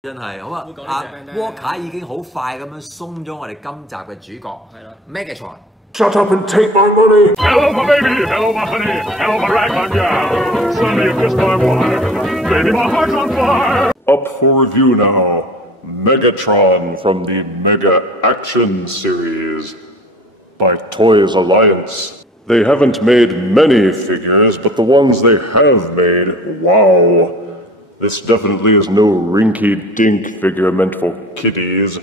真係好啊！阿 Walker 已經好快咁樣鬆咗我哋今集嘅主角，係啦 ，Megatron。Shut up and take my money! Hello, my baby! Hello, my honey! Hello, my ragtime gal! Suddenly you've kissed my wife! Baby, my heart's on fire! Up for review now, Megatron from the Mega Action series by Toys Alliance. They haven't made many figures, but the ones they have made, wow! This definitely is no rinky-dink figure meant for kiddies,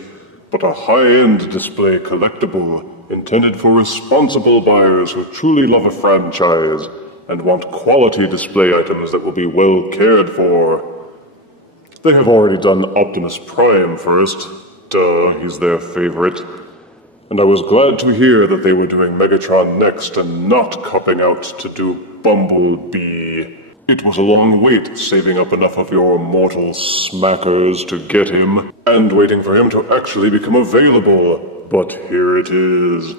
but a high-end display collectible intended for responsible buyers who truly love a franchise and want quality display items that will be well cared for. They have already done Optimus Prime first. Duh, he's their favorite. And I was glad to hear that they were doing Megatron next and not copping out to do Bumblebee. It was a long wait saving up enough of your mortal smackers to get him, and waiting for him to actually become available. But here it is.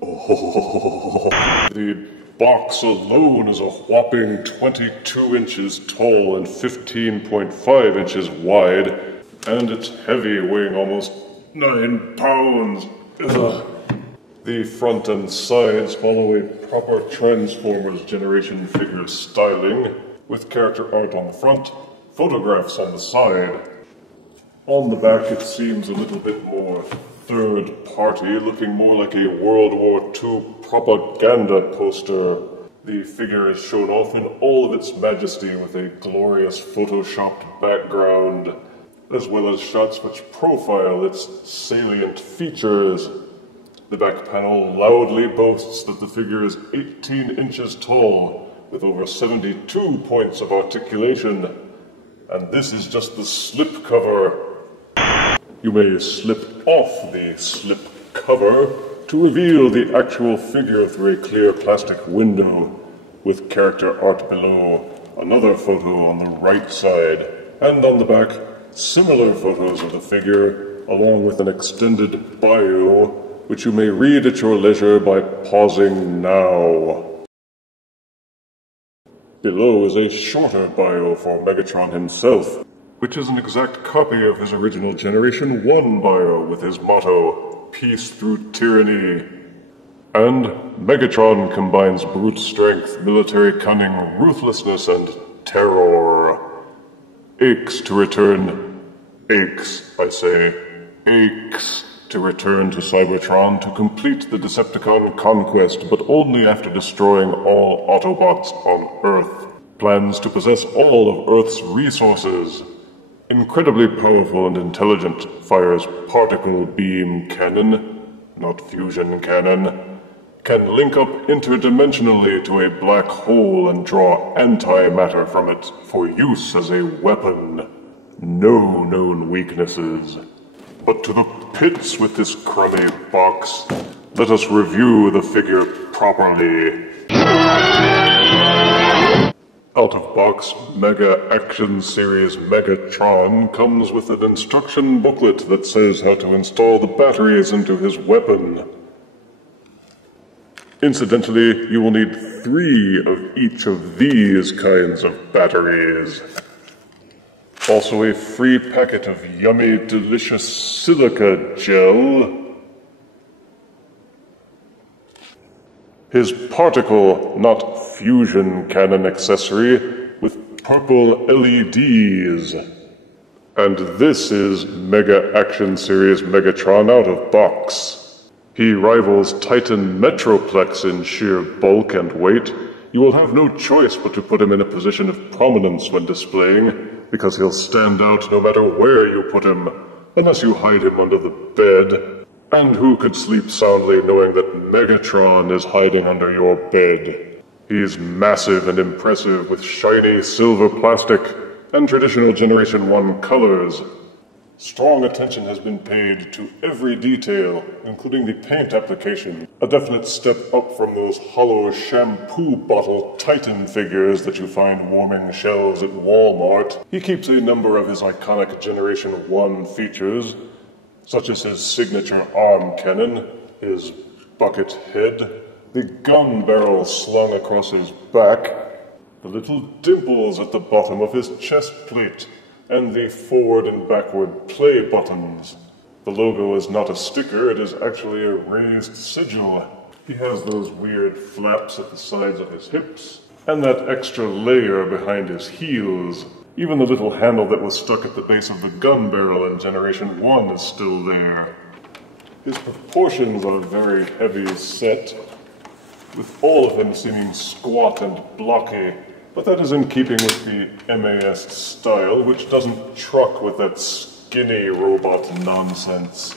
Oh, the box alone is a whopping 22 inches tall and 15.5 inches wide, and it's heavy, weighing almost 9 pounds. Ugh. The front and sides follow a proper Transformers generation figure styling, with character art on the front, photographs on the side. On the back it seems a little bit more third party, looking more like a World War II propaganda poster. The figure is shown off in all of its majesty with a glorious photoshopped background, as well as shots which profile its salient features. The back panel loudly boasts that the figure is 18 inches tall, with over 72 points of articulation. And this is just the slip cover. You may slip off the slip cover to reveal the actual figure through a clear plastic window, with character art below, another photo on the right side, and on the back, similar photos of the figure, along with an extended bio, which you may read at your leisure by pausing now. Below is a shorter bio for Megatron himself, which is an exact copy of his original Generation 1 bio with his motto, "Peace through tyranny." And Megatron combines brute strength, military cunning, ruthlessness, and terror. Aches to return. Aches, I say. Aches to return to Cybertron to complete the Decepticon conquest, but only after destroying all Autobots on Earth. Plans to possess all of Earth's resources. Incredibly powerful and intelligent, fires particle beam cannon, not fusion cannon. Can link up interdimensionally to a black hole and draw antimatter from it for use as a weapon. No known weaknesses. But to the pits with this crummy box. Let us review the figure properly. Out-of-box Mega Action Series Megatron comes with an instruction booklet that says how to install the batteries into his weapon. Incidentally, you will need 3 of each of these kinds of batteries. Also a free packet of yummy, delicious silica gel. His particle, not fusion cannon accessory, with purple LEDs. And this is Mega Action Series Megatron out of box. He rivals Titan Metroplex in sheer bulk and weight. You will have no choice but to put him in a position of prominence when displaying, because he'll stand out no matter where you put him, unless you hide him under the bed. And who could sleep soundly knowing that Megatron is hiding under your bed? He's massive and impressive with shiny silver plastic and traditional Generation 1 colors. Strong attention has been paid to every detail, including the paint application, a definite step up from those hollow shampoo bottle Titan figures that you find warming shelves at Walmart. He keeps a number of his iconic Generation 1 features, such as his signature arm cannon, his bucket head, the gun barrel slung across his back, the little dimples at the bottom of his chest plate, and the forward and backward play buttons. The logo is not a sticker, it is actually a raised sigil. He has those weird flaps at the sides of his hips, and that extra layer behind his heels. Even the little handle that was stuck at the base of the gun barrel in Generation 1 is still there. His proportions are very heavy set, with all of them seeming squat and blocky, but that is in keeping with the MAS style, which doesn't truck with that skinny robot nonsense.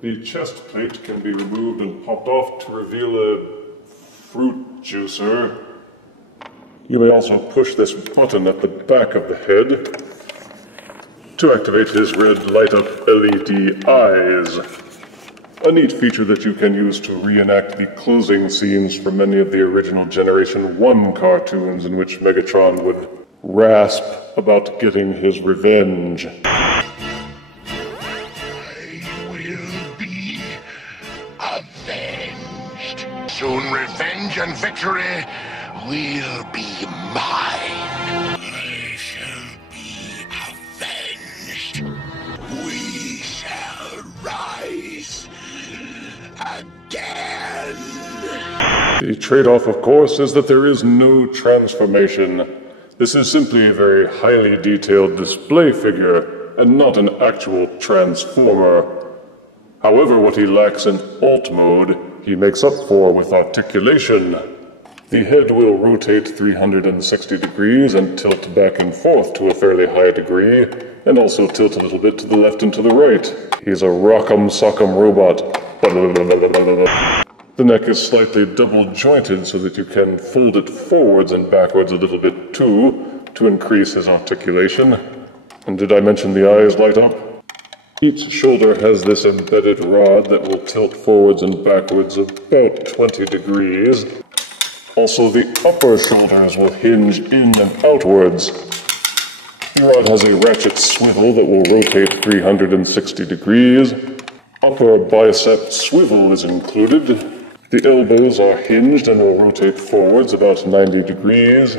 The chest plate can be removed and popped off to reveal a fruit juicer. You may also push this button at the back of the head to activate his red light-up LED eyes. A neat feature that you can use to reenact the closing scenes from many of the original Generation 1 cartoons in which Megatron would rasp about getting his revenge. I will be avenged. Soon revenge and victory will be mine. I shall be avenged. We shall rise again. The trade-off, of course, is that there is no transformation. This is simply a very highly detailed display figure, and not an actual transformer. However, what he lacks in alt mode, he makes up for with articulation. The head will rotate 360 degrees and tilt back and forth to a fairly high degree, and also tilt a little bit to the left and to the right. He's a rock'em sock'em robot. The neck is slightly double jointed so that you can fold it forwards and backwards a little bit too, to increase his articulation. And did I mention the eyes light up? Each shoulder has this embedded rod that will tilt forwards and backwards about 20 degrees. Also, the upper shoulders will hinge in and outwards. The rod has a ratchet swivel that will rotate 360 degrees. Upper bicep swivel is included. The elbows are hinged and will rotate forwards about 90 degrees.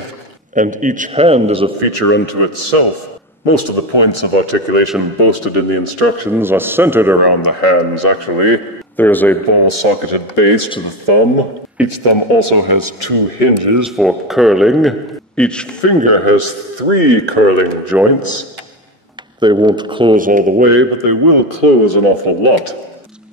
And each hand is a feature unto itself. Most of the points of articulation boasted in the instructions are centered around the hands, actually. There's a ball-socketed base to the thumb. Each thumb also has 2 hinges for curling. Each finger has 3 curling joints. They won't close all the way, but they will close an awful lot.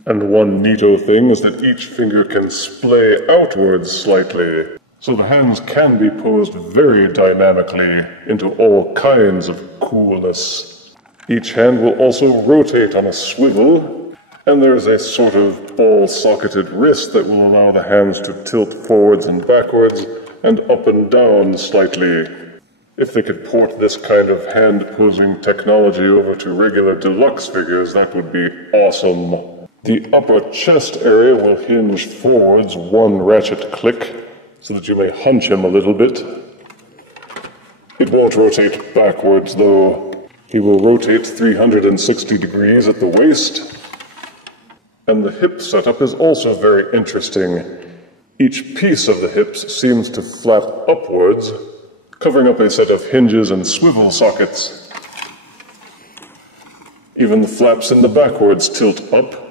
And one neato thing is that each finger can splay outwards slightly. So the hands can be posed very dynamically into all kinds of coolness. Each hand will also rotate on a swivel. And there's a sort of ball-socketed wrist that will allow the hands to tilt forwards and backwards, and up and down slightly. If they could port this kind of hand-posing technology over to regular deluxe figures, that would be awesome. The upper chest area will hinge forwards 1 ratchet click, so that you may hunch him a little bit. It won't rotate backwards, though. He will rotate 360 degrees at the waist. And the hip setup is also very interesting. Each piece of the hips seems to flap upwards, covering up a set of hinges and swivel sockets. Even the flaps in the backwards tilt up.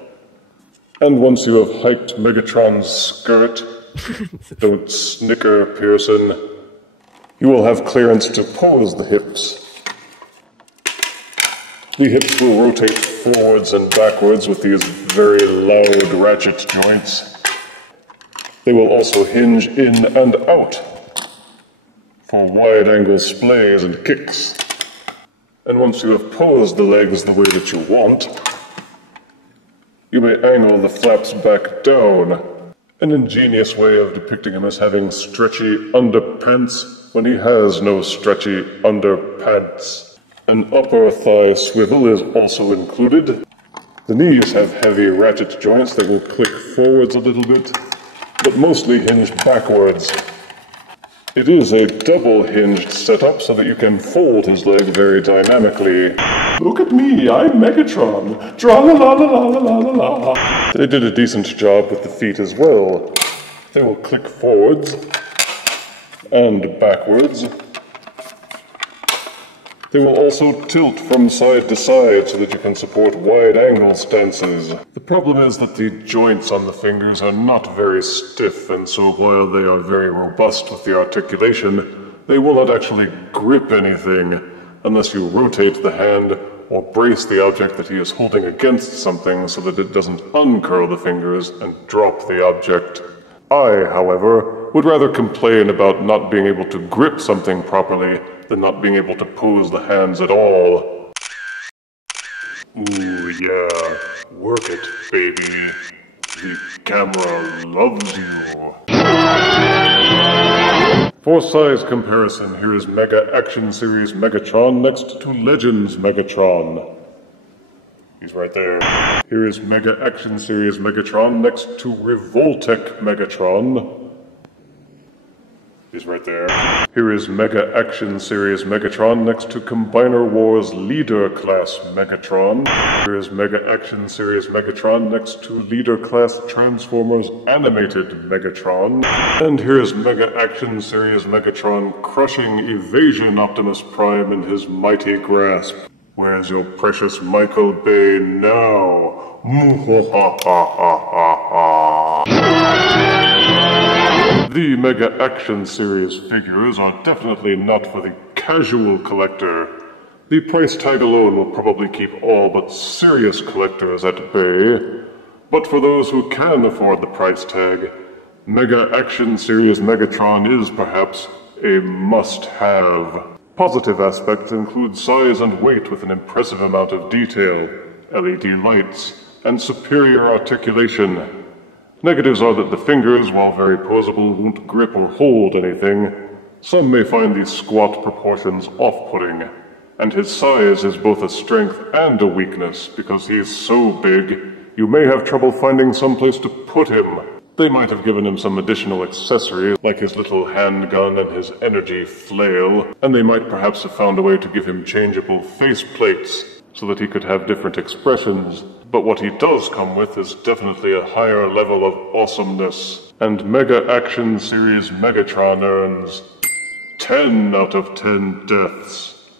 And once you have hiked Megatron's skirt, don't snicker, Pearson, you will have clearance to pose the hips. The hips will rotate forwards and backwards with these very loud ratchet joints. They will also hinge in and out for wide-angle splays and kicks. And once you have posed the legs the way that you want, you may angle the flaps back down. An ingenious way of depicting him as having stretchy underpants when he has no stretchy underpants. An upper thigh swivel is also included. The knees have heavy ratchet joints that will click forwards a little bit, but mostly hinge backwards. It is a double-hinged setup so that you can fold his leg very dynamically. Look at me, I'm Megatron! Tra-la-la-la-la-la-la-la! They did a decent job with the feet as well. They will click forwards and backwards. They will also tilt from side to side so that you can support wide-angle stances. The problem is that the joints on the fingers are not very stiff, and so while they are very robust with the articulation, they will not actually grip anything unless you rotate the hand or brace the object that he is holding against something so that it doesn't uncurl the fingers and drop the object. I, however, would rather complain about not being able to grip something properly than not being able to pose the hands at all. Ooh, yeah. Work it, baby. The camera loves you. For size comparison, here is Mega Action Series Megatron next to Legends Megatron. He's right there. Here is Mega Action Series Megatron next to Revoltech Megatron. He's right there. Here is Mega Action Series Megatron next to Combiner Wars Leader Class Megatron. Here is Mega Action Series Megatron next to Leader Class Transformers Animated Megatron. And here is Mega Action Series Megatron crushing Evasion Optimus Prime in his mighty grasp. Where's your precious Michael Bay now? The Mega Action Series figures are definitely not for the casual collector. The price tag alone will probably keep all but serious collectors at bay. But for those who can afford the price tag, Mega Action Series Megatron is perhaps a must-have. Positive aspects include size and weight with an impressive amount of detail, LED lights, and superior articulation. Negatives are that the fingers, while very posable, won't grip or hold anything. Some may find these squat proportions off-putting, and his size is both a strength and a weakness because he is so big, you may have trouble finding some place to put him. They might have given him some additional accessories, like his little handgun and his energy flail, and they might perhaps have found a way to give him changeable faceplates so that he could have different expressions. But what he does come with is definitely a higher level of awesomeness. And Mega Action Series Megatron earns 10 out of 10 deaths.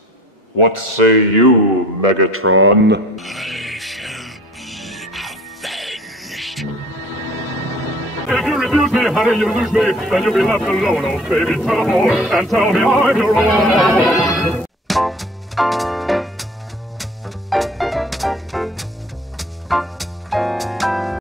What say you, Megatron? I shall be avenged. If you refuse me, honey, you lose me, then you'll be left alone, oh baby. Come on and tell me I'm your own.